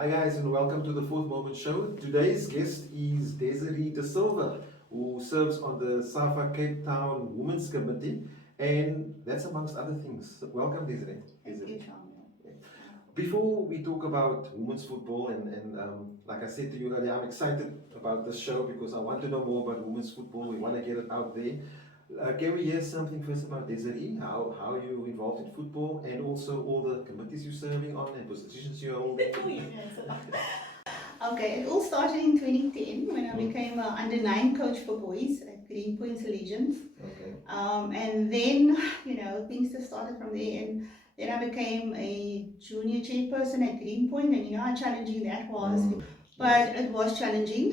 Hi guys and welcome to the Fourth Moment Show. Today's guest is Desiree Da Silva, who serves on the SAFA Cape Town Women's Committee, and that's amongst other things. So welcome Desiree. Thank you, Sean. Before we talk about women's football, and like I said to you earlier, I'm excited about this show because I want to know more about women's football. We want to get it out there. Can we hear something first about Desiree? How you involved in football and also all the committees you're serving on and positions you're holding? Okay, it all started in 2010 when I Mm. became an under-9 coach for boys at Green Points Allegiance. Okay. And then, things just started from there. And then I became a junior chairperson at Green Point, and how challenging that was. But it was challenging.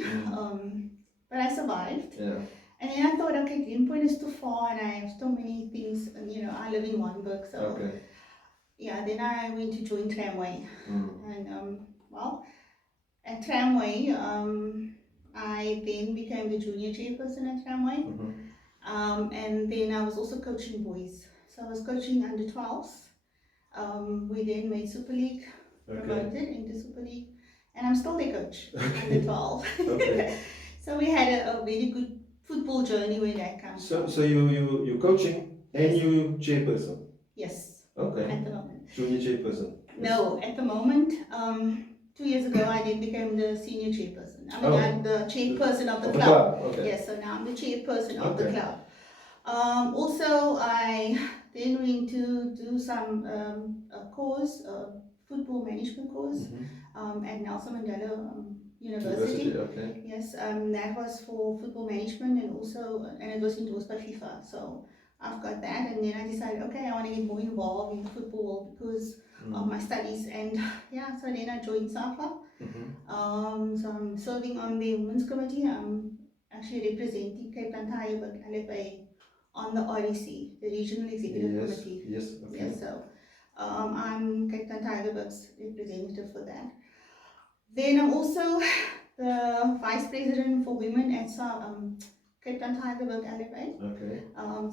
But I survived. Yeah. And then I thought, okay, Green Point is too far, and I have so many things. And I live in Warnburg, so Okay. yeah. Then I went to join Tramway, Mm. and at Tramway, I then became the junior chairperson at Tramway. And then I was also coaching boys. So I was coaching under 12s. We then made Super League, promoted into Super League, and I'm still their coach under 12. Okay. So we had a very good football journey where that comes from. So you're coaching and you chairperson. Yes. Okay. At the moment. Junior chairperson. No, at the moment. 2 years ago, I then became the senior chairperson. I'm the chairperson of the club. Okay. Yes, so now I'm the chairperson of the Okay. club. Also, I then went to do some course, football management course, at Nelson Mandela University. Okay. Yes, that was for football management, and it was endorsed by FIFA. So I've got that, and then I decided, okay, I want to get more involved in football because of my studies, and yeah, so then I joined SAFA. So I'm serving on the women's committee. I'm actually representing Cape Town LFA on the REC, the Regional Executive Committee. Yes. Okay. Yes, so I'm Cape Town Tigerbucks representative for that. Then I'm also the vice president for women at Cape Town Tigerbuck LFA. Okay.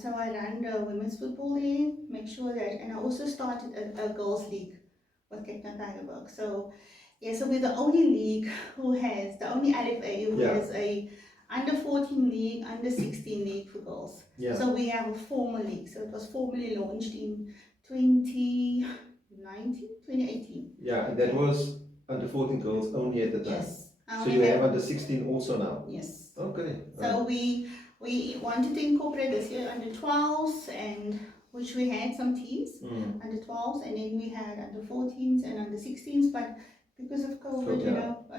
So I run the women's football league, make sure that, and I also started a girls league with Cape Town Tigerbuck. So yeah, so we're the only league the only LFA who has a under 14 league, under 16 league for girls. Yeah. So we have a formal league. So it was formally launched in 2018. Yeah, and that was under 14 girls only at the time. Yes. So you have under 16 also now? Yes. Okay. So we wanted to incorporate this year under 12s, and which we had some teams under 12s, and then we had under 14s and under 16s, but because of COVID, a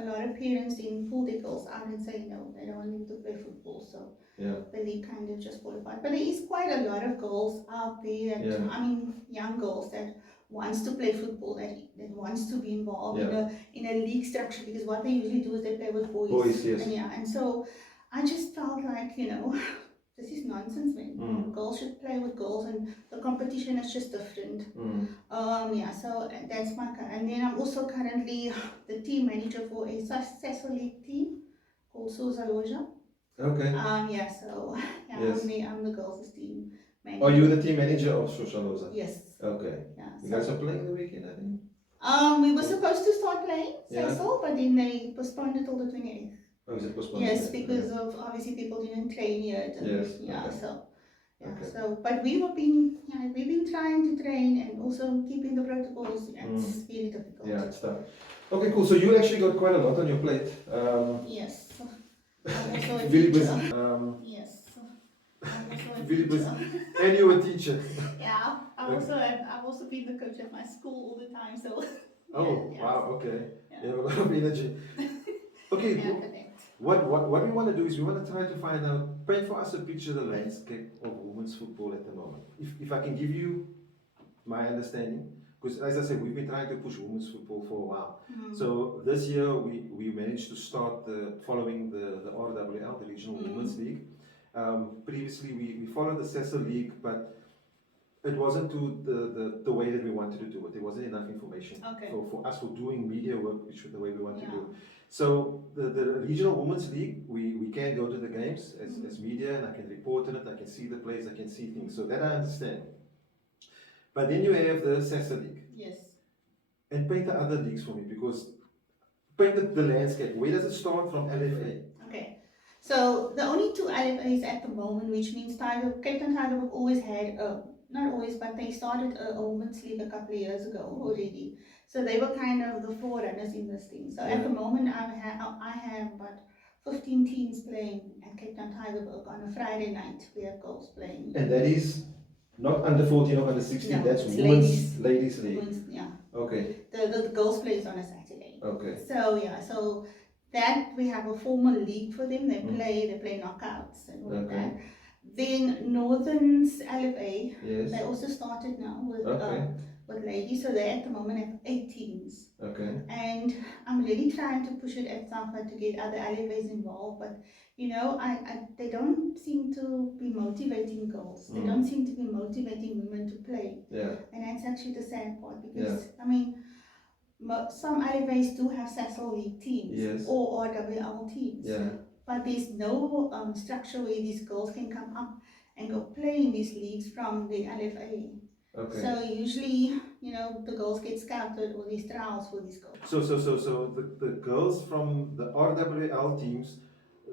lot of parents didn't pull their girls out and say no, they don't want them to play football, so the league kind of just fall apart. But there is quite a lot of girls out there that, young girls that wants to play football, that wants to be involved in a league structure, because what they usually do is they play with boys. Yes. And so I just felt like, this is nonsense, man. Girls should play with girls, and the competition is just different. So that's my, and then I'm also currently the team manager for a SAFA League team called Souza Loja. Okay. So Yes. I'm the girls' team manager. Are you the team manager of Soshaloza? Yes. Okay. Yeah. You guys are playing the weekend, I think? We were supposed to start playing Yeah. but then they postponed it till the 28th. Oh, is it postponed? Yes, because of obviously people didn't train yet. And Yes. But we've been trying to train and also keeping the protocols. It's very difficult. Yeah, it's tough. Okay, cool. So you actually got quite a lot on your plate. Yes. I'm also a Really teacher. busy. Yes. I'm also a Really busy. teacher. And you're a teacher. Yeah. I've also been the coach of my school all the time. So. Oh, Yes. wow. Okay. Yeah. You have a lot of energy. Okay. What we want to do is we want to try to find out, paint for us a picture of the landscape of women's football at the moment. If I can give you my understanding, because as I said, we've been trying to push women's football for a while. So this year we managed to start following the RWL, the Regional Women's League. Previously we followed the SAFA League, but it wasn't to the way that we wanted to do it. There wasn't enough information for us for doing media work, which was the way we wanted to do it. So the Regional Women's League, we can go to the games as media, and I can report on it, I can see the players, I can see things. So that I understand. But then you have the SAFA League. Yes. And paint the other leagues for me, because paint the landscape. Where does it start from LFA? Okay. So the only two LFAs at the moment, which means Cape Town Tiger have always had, not always, but they started a women's league a couple of years ago already. So they were kind of the forerunners in this thing. So at the moment, I have about 15 teams playing at Cape Town Tigerberg on a Friday night. We have girls playing. And that is not under 14 or under 16, No, that's it's ladies league. Yeah. Okay. The girls plays on a Saturday. Okay. So yeah, so that we have a formal league for them. They play knockouts and all of that. Then Northern's LFA, Yes. they also started now with ladies, so they at the moment have 8 teams. Okay. And I'm really trying to push it at SAFA to get other LFAs involved, but you know, they don't seem to be motivating girls. They don't seem to be motivating women to play. Yeah. And that's actually the sad part because I mean, some LFAs do have SASL league teams or RWL teams. Yeah. But there's no structure where these girls can come up and go play in these leagues from the LFA. Okay. So usually, you know, the girls get scouted or there's trials for these girls. So the girls from the RWL teams,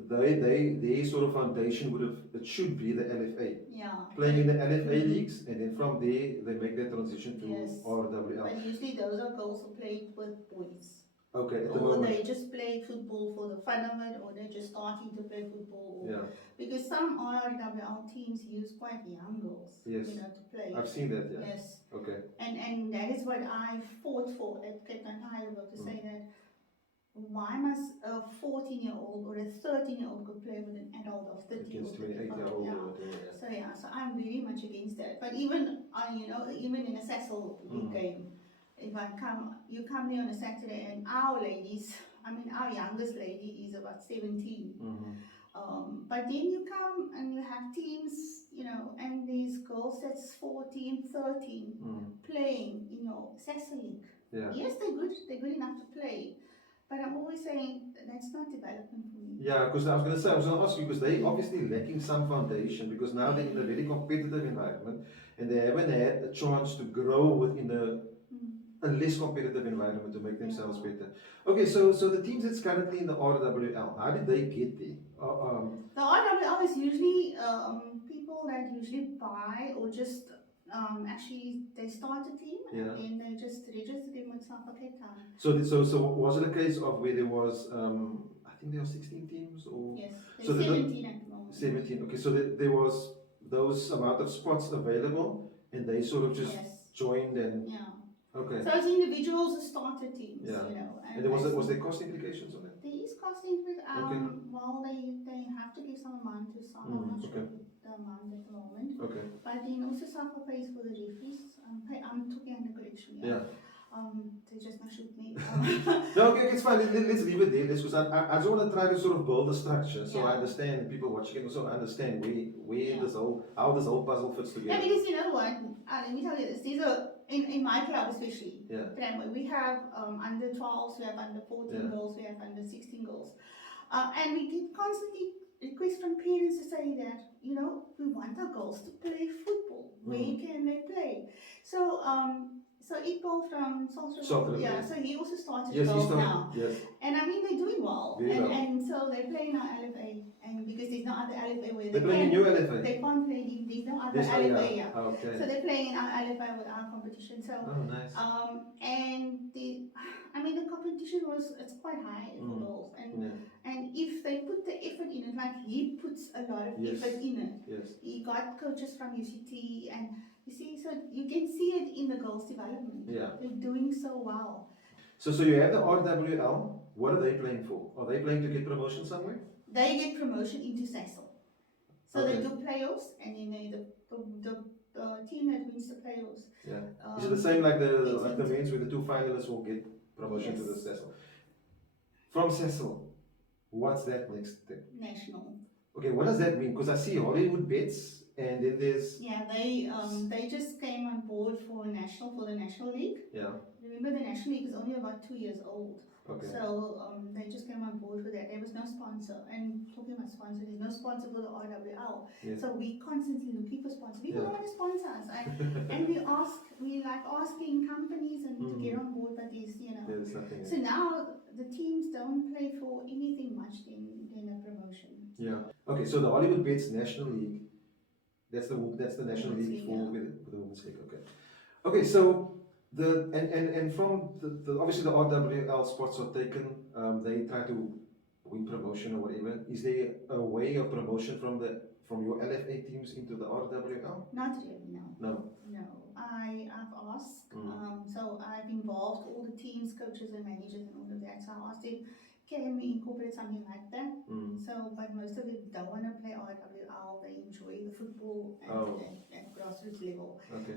their sort of foundation it should be the LFA. Yeah. Playing in the LFA leagues, and then from there they make that transition to RWL. But usually those are girls who play with boys. Okay, at the or moment. they just play football for the fun of it, or they're just starting to play football. Because some RWL teams use quite young girls, you know, to play. I've seen that, yeah. Yes. Okay. And that is what I fought for at Cape Town Tigerberg, to say that why must a 14-year-old or a 13-year-old go play with an adult of 30 against or 28-year-old? Yeah. So I'm very much against that. But even you know, even in a Cecil game, if you come there on a Saturday, and our ladies, I mean, our youngest lady is about 17. But then you come and you have teams, you know, and these girls that's 14, 13 playing in your Cecil League. Yeah. Yes, they're good enough to play. But I'm always saying that's not development for me. Yeah, because I was going to ask you, because they obviously lacking some foundation, because now they're in a very competitive environment and they haven't had a chance to grow within a less competitive environment to make themselves better. Okay, so the teams that's currently in the RWL, how did they get there? The RWL is usually people that usually buy or just actually they start a team and then they just register them with SAFA Cape Town. So was it a case of where there was I think there are 16 teams or yes, there's 17 at the moment. 17. Okay, so there was those amount of spots available and they sort of just joined and okay. So it's individuals who started teams, you know. And was there cost implications on it? There is cost implications. Well, they have to give some amount to SAFA. I'm not sure the amount at the moment. Okay. But then also SAFA pays for the referees. I'm talking under collection. They just not shoot me. No, okay, it's fine. Let's leave it there. Because I just want to try to sort of build a structure so I understand, people watching can also understand how this whole puzzle fits together. Yeah, because you know what? Let me tell you this. These are in my club especially. We have under 12s, we have under 14 girls, we have under 16 girls, and we get constantly requests from parents to say that, you know, we want our girls to play football. Where can they play? So Iqbal from Salford, so he also started girls now. Yes. And I mean, they're doing well. And so they're playing our LFA, and because there's no other LFA where they're playing new LFA. They can't play, there's no other LFA. Okay. So they're playing in our LFA with our competition. So nice. And the competition it's quite high for girls, and if they put the effort in it, like he puts a lot of effort in it. Yes. He got coaches from UCT, and you see, so you can see it in the girls' development. Yeah. They're doing so well. So you have the RWL. What are they playing for? Are they playing to get promotion somewhere? They get promotion into SASL. So they do playoffs, and then the team that wins the playoffs. Yeah. Is it the same like the men's where the 2 finalists will get promotion to the SASL? From SASL, what's that next step? National. Okay, what does that mean? Because I see Hollywood bets. And then there's they just came on board for the National League. Yeah. Remember, the National League is only about 2 years old. Okay. So they just came on board with that. There was no sponsor, and talking about sponsor, there's no sponsor for the RWL. Yeah. So we constantly looking for sponsors. People don't want to sponsor us, and we like asking companies and to get on board, but there's nothing. So now the teams much, then a promotion. Yeah. Okay, so the Hollywood Bets National League, that's the National Women's League league, for yeah. with the Women's League. Okay. Okay, so and from the obviously the RWL spots are taken, they try to win promotion or whatever. Is there a way of promotion from your LFA teams into the RWL? Not really, no. No. No, I've asked. Mm. So I've involved all the teams, coaches, and managers, and all of that. So I asked them, can we incorporate something like that? Mm. So, but most of them don't want to play RWL. They enjoy the football at grassroots level. Okay.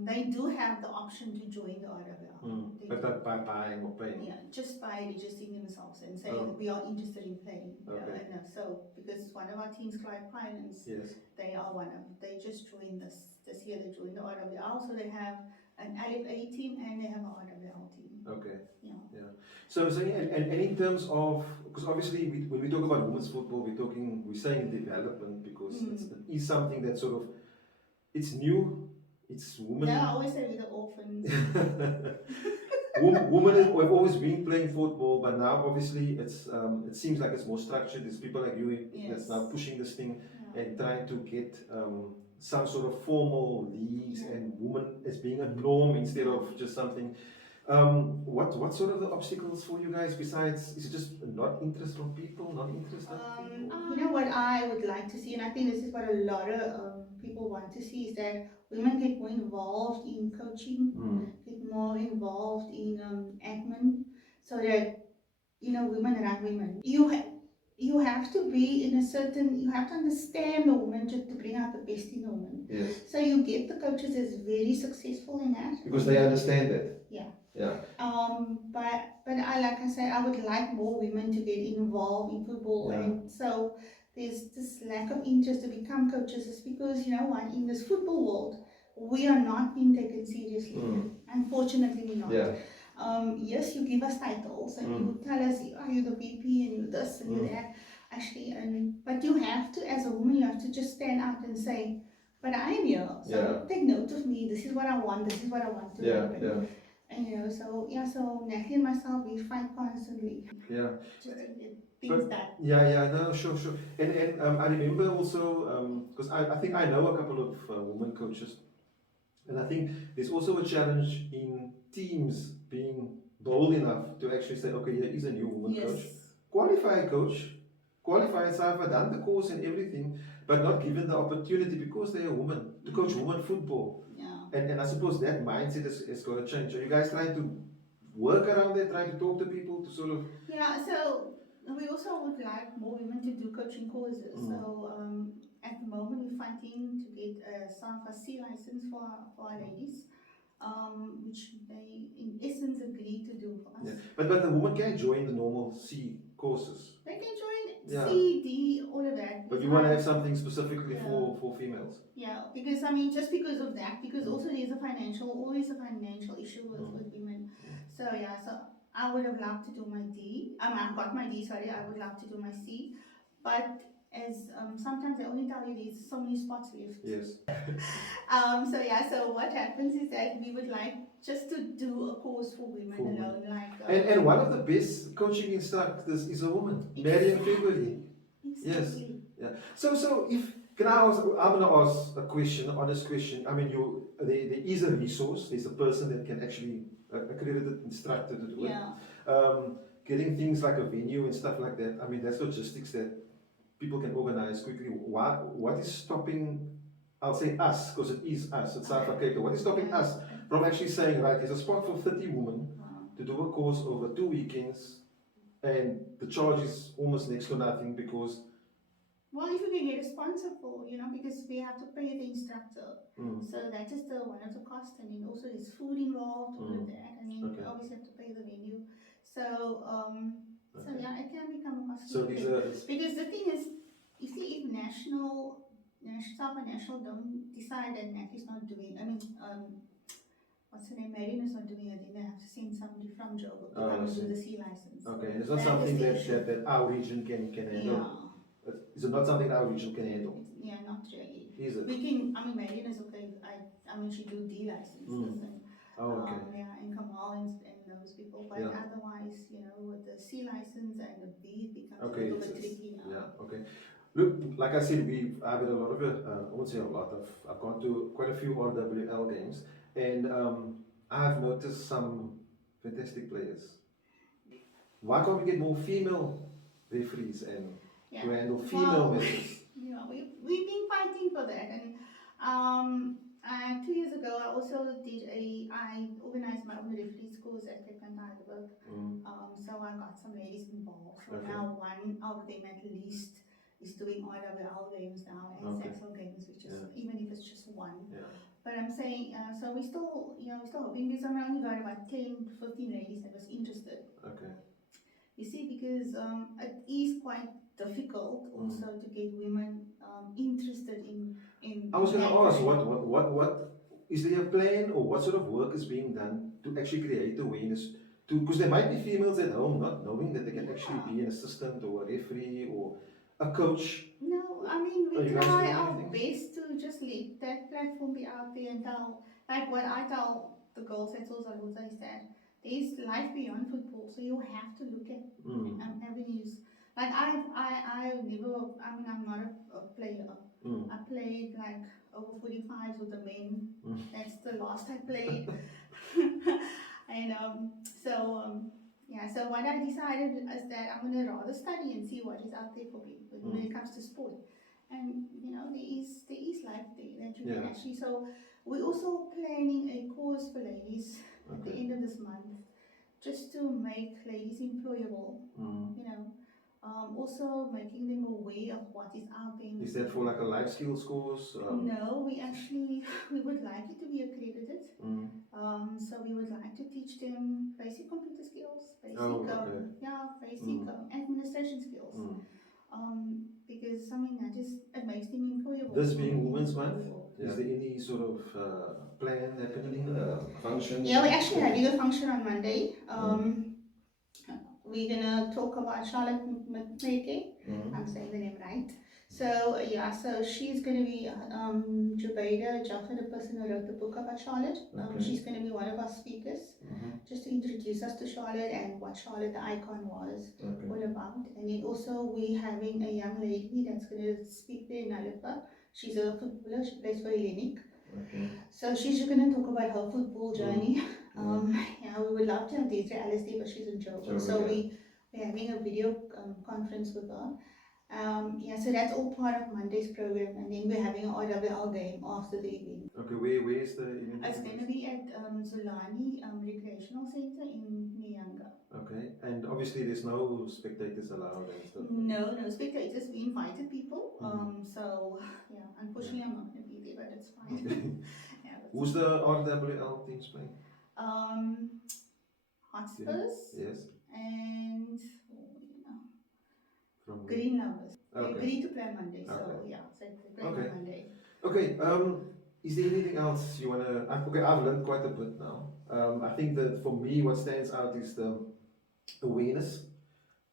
They do have the option to join the RWL. They But do. not by buying or paying. Yeah, just by registering themselves and saying Oh. we are interested in playing. You know, Okay. and so because one of our teams, Clyde Pilots, Yes. they are one of. They just joined this year. They joined the RWL, so they have an LFA team and they have an RWL team. Okay. Yeah. Yeah. So and in terms of, because obviously when we talk about women's football, we're saying development because it is something that sort of, it's new, it's women. Yeah, I always say we're the orphans. Women have always been playing football, but now obviously it seems like it's more structured. There's people like you that's now pushing this thing and trying to get some sort of formal leagues and women as being a norm instead of just something. What sort of the obstacles for you guys besides, is it just not interest from people, not interested people? You know what I would like to see, and I think this is what a lot of people want to see, is that women get more involved in coaching, get more involved in admin, so that, you know, women run women. You have to be in a certain, you have to understand the woman just to bring out the best in the woman. Yes. So you get the coaches that's very successful in that. Because they understand that. Yeah. Yeah. But like I say, I would like more women to get involved in football, and so there's this lack of interest to become coaches is because, you know what, in this football world, we are not being taken seriously. Unfortunately, we're not. Yeah. Yes, you give us titles and you tell us, oh, you're the VP and you're this and you're that, actually, but you have to, as a woman, you have to just stand up and say, but I am here, so take note of me. This is what I want. This is what I want to happen. Yeah. And you know, so Natalie and myself, we fight constantly. Yeah. Just to get things done. Yeah, no, sure. And I remember also, because I think I know a couple of women coaches, and I think there's also a challenge in teams being bold enough to actually say, okay, here is a new woman coach. Qualified SAFA, done the course and everything, but not given the opportunity because they're a woman to coach women football. And I suppose that mindset is going to change. Are you guys trying to work around that, trying to talk to people to sort of... Yeah, so we also would like more women to do coaching courses. So at the moment we're fighting to get a SAFA C license for our ladies, which they in essence agreed to do for us. Yeah. But the woman can join the normal C courses. They can join C, D, all of that. But you want to have something specifically for females. Yeah, because I mean, just because of that, because also there's always a financial issue with women. So so I would have loved to do my D. I've got my D, sorry, I would love to do my C. But as sometimes they only tell you there's so many spots left. Yes. So what happens is that we would like just to do a course for women alone. And one of the best coaching instructors is a woman, Marion February. Exactly. Yes. Yeah. So if can I ask, I'm going to ask a question, an honest question. I mean, there is a resource. There's a person that can actually accredited instructor to do it. Getting things like a venue and stuff like that. I mean, that's logistics that people can organize quickly. What is stopping? I'll say us, because it is us at SAFA Cape. What is stopping us from actually saying, right, there's a spot for 30 women to do a course over 2 weekends, and the charge is almost next to nothing because... Well, if you can get a sponsor for, because we have to pay the instructor. So that is one of the costs, and then also there's food involved, all of that, and then we obviously have to pay the venue. So, it can become a costly thing. Because the thing is, you see, if SAFA National don't decide that Natalie's not doing, what's her name, Marion is not doing it, then they have to send somebody from Joburg to come and do the C license. Okay, it's not something that our region can handle. Is it not something our region can handle? Yeah, not really. Is it? We can, Marion is okay. She do D licenses and okay. and Kamal and those people. But Yeah. otherwise, with the C license and the B, it becomes Okay, a little bit tricky now. yeah, okay. Look, like I said, I've had a lot of, I won't say a lot, I've gone to quite a few RWL games, and I've noticed some fantastic players. Why can't we get more female referees and Yeah. to handle female Well, matches? we've been fighting for that, and 2 years ago I also I organized my own referees course at Cape Heidelberg. So I got some ladies involved. So Okay. now one of them at least is doing RWL games now and Okay. SAFA games, which is Yeah. even if it's just one. Yeah. But I'm saying, so we still, we're still hoping, because I only got about 10 to 15 ladies that was interested. Okay. You see, because it is quite difficult also to get women interested in. I was going to that ask, kind. what is there a plan, or what sort of work is being done to actually create awareness? Because there might be females at home not knowing that they can actually be an assistant or a referee or a coach. No, I mean, Are we you guys try doing our anything? best to just let that platform be out there and tell, like what I tell the girls at Zolzaluza is that there's life beyond football, so you have to look at avenues. Like I never, I mean, I'm not a player. I played like over 45s with the men. That's the last I played. And yeah, so what I decided is that I'm going to rather study and see what is out there for me when it comes to sport. And there is life there that you can actually. So we're also planning a course for ladies at the end of this month, just to make ladies employable. Also making them aware of what is out there. Is that for like a life skills course? No, we would like it to be accredited. So we would like to teach them basic computer skills, basic administration skills. Because that just, it makes them employable. This being Women's Month, is there any sort of plan happening, function? Yeah, we're actually having a function on Monday. We're gonna talk about Charlotte McMake. I'm saying the name right. So so she's gonna be Jubaida Jaffa, the person who wrote the book about Charlotte. She's gonna be one of our speakers, just to introduce us to Charlotte and what Charlotte the icon was all about. And then also we're having a young lady that's gonna speak there, Nalipa. She's a footballer. She plays for Hellenic. So she's going to talk about her football journey. We would love to have Desiree, but she's in Joburg. So we're having a video conference with her. So that's all part of Monday's program, and then we're having an RWL game after the event. Okay, where is the event? It's going to be at Zulani Recreational Center in Nyanga. Okay, and obviously there's no spectators allowed and stuff. No spectators. We invited people. So unfortunately I'm not going to be there, but it's fine. Okay. Who's the RWL teams playing? Hotspurs. Yes. And From Green Lovers. Okay. They agreed to play on Monday, so Okay. so they play on Monday. Okay. Is there anything else you wanna? I've learned quite a bit now. I think that for me, what stands out is the awareness.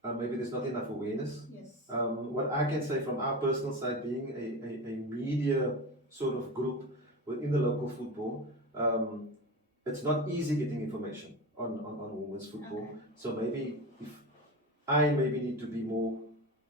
Maybe there's not enough awareness. Yes. What I can say from our personal side, being a media sort of group within the local football, it's not easy getting information on women's football. Okay. So maybe if I need to be more,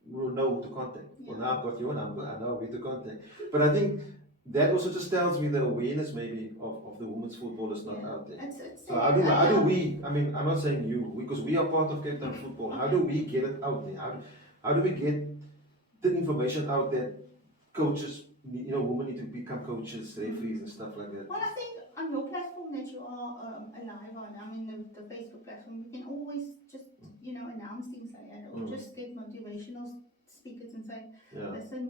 will know who to contact. Well, now I've got your number, I know who to contact. But I think that also just tells me the awareness maybe of the women's football is not out there. So how do we, I mean, I'm not saying you, because we are part of Cape Town football, how do we get it out there? How do we get the information out that coaches, women need to become coaches, referees and stuff like that? Well, I think on your platform that you are alive on, I mean the Facebook platform, you can always just, announce things like that, or just get motivational speakers and say, listen,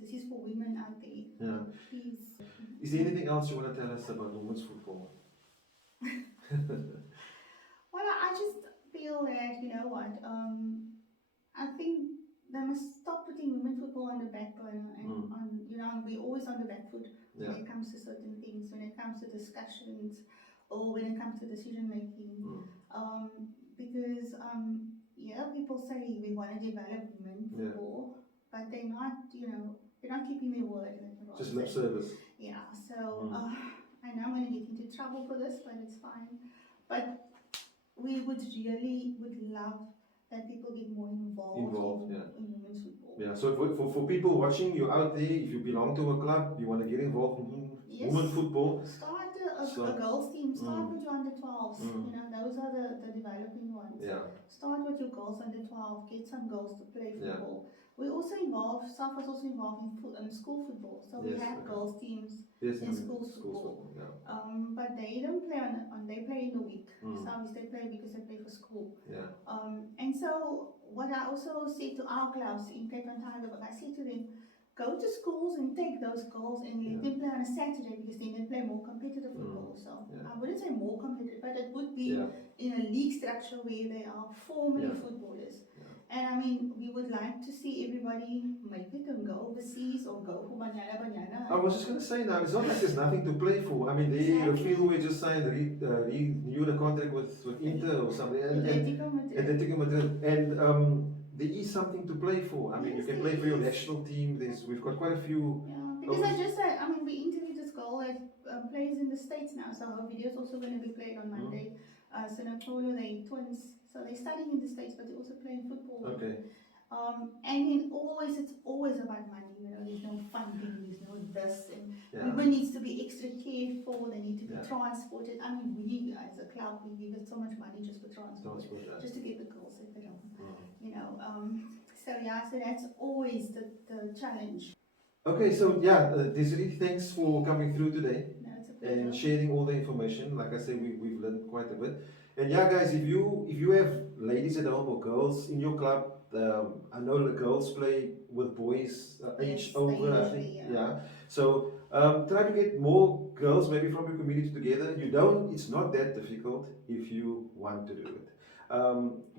this is for women out there. Yeah. Please. Is there anything else you want to tell us about women's football? Well, I just feel that, I think they must stop putting women football on the back burner, and we're always on the back foot when it comes to certain things, when it comes to discussions, or when it comes to decision making. Because people say we want to develop women football, but they're not, they're not keeping their word. Just lip service. Yeah, so I know I'm going to get into trouble for this, but it's fine. But we would love that people get more involved in women's football. Yeah, so for people watching you out there, if you belong to a club, you want to get involved in women football, Start a girls team, start with your under 12s, those are the developing ones. Yeah. Start with your girls under 12, get some girls to play football. We also involved, SAFA is also involved in school football, so we have girls teams in school football. But they don't play they play in the week. Some they play because they play for school. And so what I also say to our clubs in Cape Town Tiger, I say to them, go to schools and take those girls and let them play on a Saturday, because then they play more competitive football. So I wouldn't say more competitive, but it would be in a league structure where they are formally footballers. And I mean, we would like to see everybody make it and go overseas or go for Banyana. I was just going to say now, it's not like there's nothing to play for. I mean, the few who just signed, renewed a contract with Inter or something. Atletico Madrid. And there is something to play for. I mean, you can play for your national team. We've got quite a few. Because I just said, I mean, we interviewed this girl that plays in the States now, so her video is also going to be played on Monday. So Napolo, they twins, so they're studying in the States, but they're also playing football. Okay. And then it's always about money, there's no funding, there's no this, and women needs to be extra cared for, they need to be transported. I mean, we as a club, we give it so much money just for transport just to get the girls if they don't, so that's always the challenge. Okay, so Desiree, thanks for coming through today and sharing all the information. Like I said, we've learned quite a bit. And guys, if you have ladies at home or girls in your club, I know the girls play with boys age over, I think. So try to get more girls maybe from your community together. It's not that difficult if you want to do it.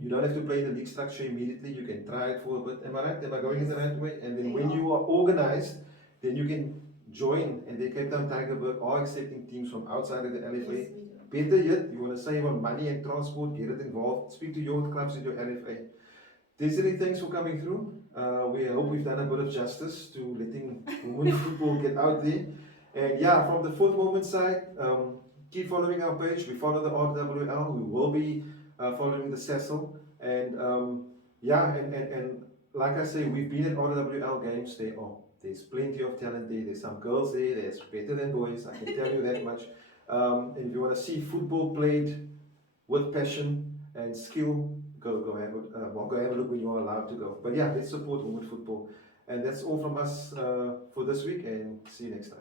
You don't have to play in the league structure immediately. You can try it for a bit. Am I right? Am I going in the right way? And then when you are organized, then you can join. And the Cape Town Tigerberg are accepting teams from outside of the LFA. Better yet, you want to save on money and transport, get it involved. Speak to your clubs in your LFA. Desiree, thanks for coming through. We hope we've done a bit of justice to letting women's football get out there. And from the Fourth Moment side, keep following our page. We follow the RWL. We will be following the Cecil. And and like I say, we've been at RWL games. There's plenty of talent there. There's some girls there. There's better than boys. I can tell you that much. And if you want to see football played with passion and skill, go have a look when you are allowed to go. But let's support women's football. And that's all from us for this week, and see you next time.